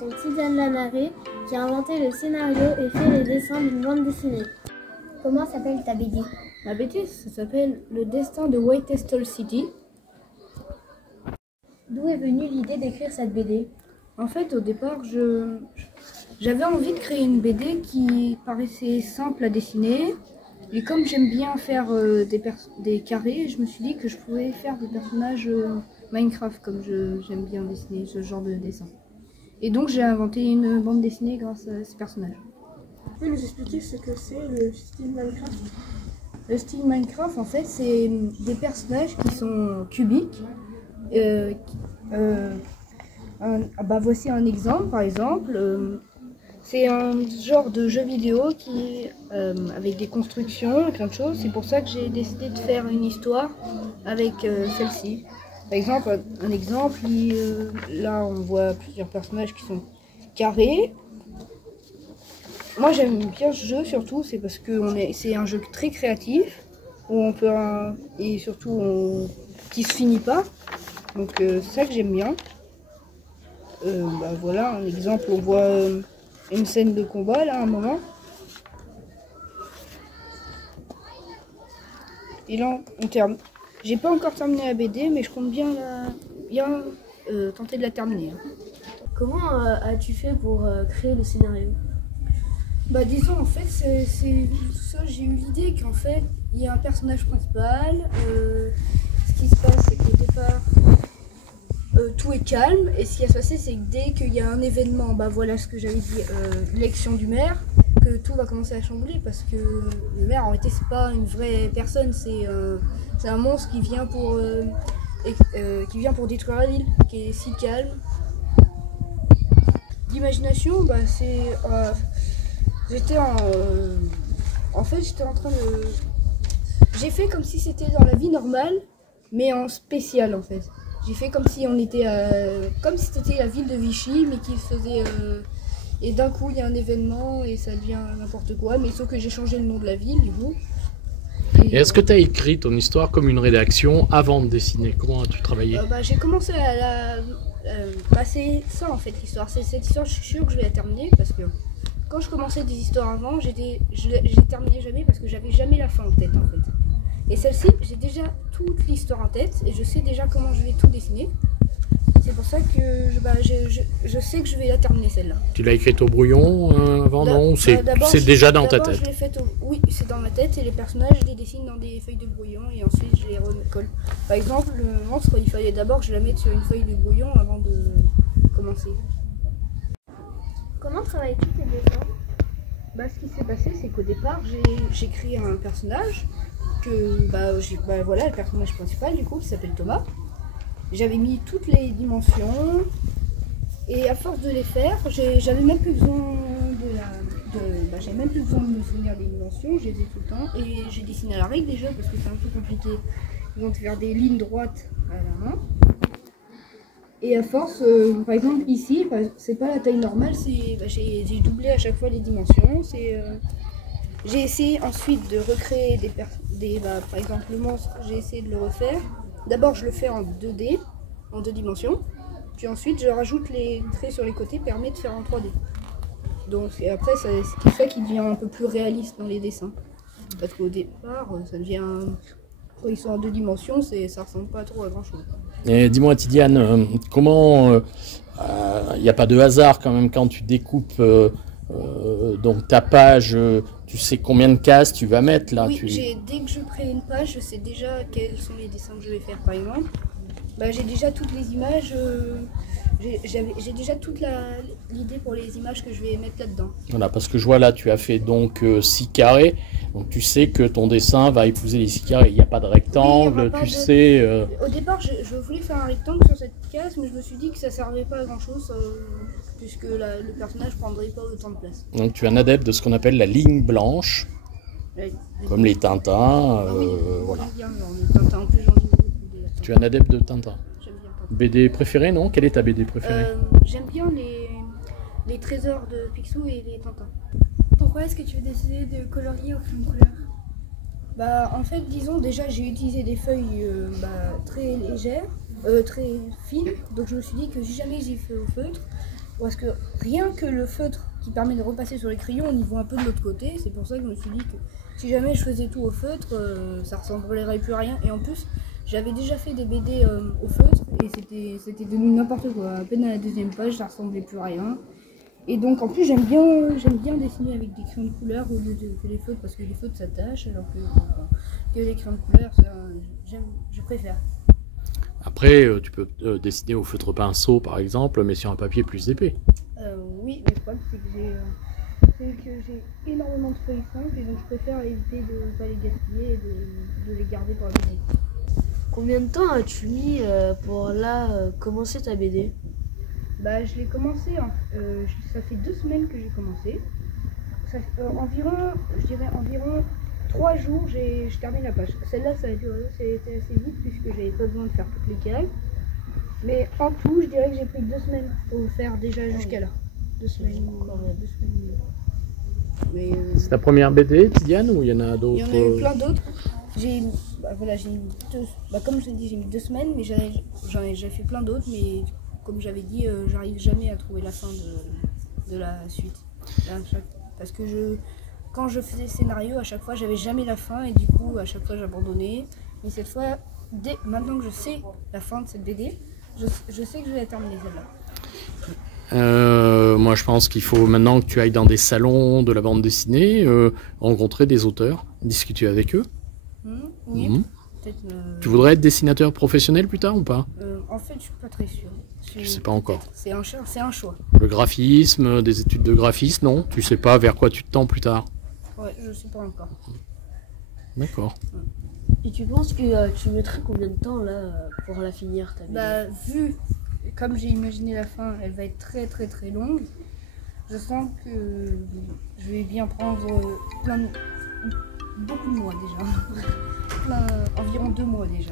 m'appelle Tidiane Lanaré, qui a inventé le scénario et fait les dessins d'une bande dessinée. Comment s'appelle ta BD? Ma BD, ça s'appelle Le destin de Whitestone City. D'où est venue l'idée d'écrire cette BD? En fait, au départ, j'avais envie de créer une BD qui paraissait simple à dessiner. Et comme j'aime bien faire des carrés, je me suis dit que je pouvais faire des personnages Minecraft, comme j'aime bien dessiner ce genre de dessin. Et donc j'ai inventé une bande dessinée grâce à ces personnages. Tu peux nous expliquer ce que c'est le style Minecraft? Le style Minecraft, en fait, c'est des personnages qui sont cubiques. Voici un exemple, par exemple. C'est un genre de jeu vidéo qui avec des constructions et plein de choses. C'est pour ça que j'ai décidé de faire une histoire avec celle-ci. Par exemple, là on voit plusieurs personnages qui sont carrés. Moi j'aime bien ce jeu surtout, c'est parce que c'est un jeu très créatif où on peut et surtout qui se finit pas. Donc c'est ça que j'aime bien. Voilà un exemple, on voit une scène de combat là à un moment. Et là on termine. J'ai pas encore terminé la BD, mais je compte bien tenter de la terminer. Comment as-tu fait pour créer le scénario? Disons, en fait, c'est tout ça. J'ai eu l'idée qu'en fait, il y a un personnage principal. Ce qui se passe, c'est qu'au départ, tout est calme. Et ce qui va se passer, c'est que dès qu'il y a un événement, voilà ce que j'avais dit, l'élection du maire, que tout va commencer à chambouler. Parce que le maire, en réalité, c'est pas une vraie personne. C'est un monstre qui vient pour détruire la ville, qui est si calme. L'imagination, c'est... j'étais en train de... J'ai fait comme si c'était dans la vie normale, mais en spécial en fait. J'ai fait comme si on était... comme si c'était la ville de Vichy, mais qui faisait... et d'un coup, il y a un événement et ça devient n'importe quoi, mais sauf que j'ai changé le nom de la ville, du coup. Et est-ce que tu as écrit ton histoire comme une rédaction avant de dessiner? Comment as-tu travaillé? J'ai commencé à passer ça en fait, l'histoire. Cette histoire, je suis sûre que je vais la terminer parce que quand je commençais des histoires avant, je terminais jamais parce que j'avais jamais la fin en tête en fait. Et celle-ci, j'ai déjà toute l'histoire en tête et je sais déjà comment je vais tout dessiner. C'est pour ça que je sais que je vais la terminer celle-là. Tu l'as écrite au brouillon avant, non? C'est déjà dans ta tête? Oui, c'est dans ma tête et les personnages, je les dessine dans des feuilles de brouillon et ensuite je les recolle. Par exemple, le monstre, il fallait d'abord que je la mette sur une feuille de brouillon avant de commencer. Comment travailles-tu tes dessins? Ce qui s'est passé, c'est qu'au départ, j'ai créé un personnage voilà, le personnage principal du coup, qui s'appelle Thomas. J'avais mis toutes les dimensions et à force de les faire, j'avais même plus besoin j'avais même plus besoin de me souvenir des dimensions, je les ai tout le temps et j'ai dessiné à la règle déjà parce que c'est un peu compliqué de faire des lignes droites à la main. Et à force, par exemple ici, c'est pas la taille normale, j'ai doublé à chaque fois les dimensions. J'ai essayé ensuite de recréer par exemple le monstre, j'ai essayé de le refaire. D'abord je le fais en 2D, en 2 dimensions, puis ensuite je rajoute les traits sur les côtés, permet de faire en 3D. Donc et après c'est ça qui devient un peu plus réaliste dans les dessins. Parce qu'au départ, ça devient... Quand ils sont en 2 dimensions, ça ressemble pas trop à grand chose. Et dis-moi Tidiane, comment il n'y a pas de hasard quand même quand tu découpes donc ta page, tu sais combien de cases tu vas mettre là? Oui, dès que je crée une page, je sais déjà quels sont les dessins que je vais faire par exemple. J'ai déjà toutes les images, j'ai déjà toute l'idée pour les images que je vais mettre là-dedans. Voilà, parce que je vois là, tu as fait donc 6 carrés, donc tu sais que ton dessin va épouser les 6 carrés, il n'y a pas de rectangle, oui, sais... Au départ, je voulais faire un rectangle sur cette case, mais je me suis dit que ça ne servait pas à grand-chose, puisque le personnage ne prendrait pas autant de place. Donc tu es un adepte de ce qu'on appelle la ligne blanche, comme les Tintins, voilà. Bien, les Tintins, en plus j'en ai beaucoup. Tu es un adepte de Tintin. J'aime bien Tintin. BD préférée, non? Quelle est ta BD préférée? J'aime bien les trésors de Picsou et les Tintins. Pourquoi est-ce que tu as décidé de colorier au crayon de couleur? En fait, disons, déjà j'ai utilisé des feuilles très légères, très fines, donc je me suis dit que si jamais j'y fais au feutre, Parce que rien que le feutre qui permet de repasser sur les crayons, on y voit un peu de l'autre côté. C'est pour ça que je me suis dit que si jamais je faisais tout au feutre, ça ressemblerait plus à rien. Et en plus, j'avais déjà fait des BD au feutre et c'était devenu n'importe quoi. À peine à la deuxième page, ça ressemblait plus à rien. Et donc en plus, j'aime bien dessiner avec des crayons de couleur au lieu que les feutres, parce que les feutres s'attachent, alors que les crayons de couleur, je préfère. Après, tu peux dessiner au feutre pinceau, par exemple, mais sur un papier plus épais. Oui, mais le problème, c'est que j'ai énormément de feuilles simples et donc je préfère éviter de ne pas les gaspiller et de les garder pour la BD. Combien de temps as-tu mis pour commencer ta BD? Bah, je l'ai commencé, ça fait 2 semaines que j'ai commencé. Je dirais environ 3 jours, je termine la page. Celle-là, ça a été assez vite puisque j'avais pas besoin de faire toutes les cases. Mais en tout, je dirais que j'ai pris 2 semaines pour faire déjà jusqu'à là. 2 semaines. Mais, C'est ta première BD, Tidiane, ou il y en a d'autres? Il y en a eu plein d'autres. Comme je l'ai dit, j'ai mis 2 semaines, mais j'ai fait plein d'autres, mais comme j'avais dit, j'arrive jamais à trouver la fin de la suite. Parce que quand je faisais le scénario, à chaque fois, j'avais jamais la fin et du coup, à chaque fois, j'abandonnais. Mais cette fois, maintenant que je sais la fin de cette BD, je sais que je vais la terminer celle-là. Moi, je pense qu'il faut maintenant que tu ailles dans des salons de la bande dessinée, rencontrer des auteurs, discuter avec eux. Oui, peut-être. Tu voudrais être dessinateur professionnel plus tard ou pas? En fait, je suis pas très sûre. Je sais pas encore. C'est un choix. Le graphisme, des études de graphisme, non? Tu sais pas vers quoi tu te tends plus tard? Ouais, je sais pas encore. D'accord. Et tu penses que tu mettrais combien de temps là pour la finir ta BD? Bah, vu comme j'ai imaginé la fin, elle va être très très très longue. Je sens que je vais bien prendre beaucoup de mois déjà. Environ 2 mois déjà.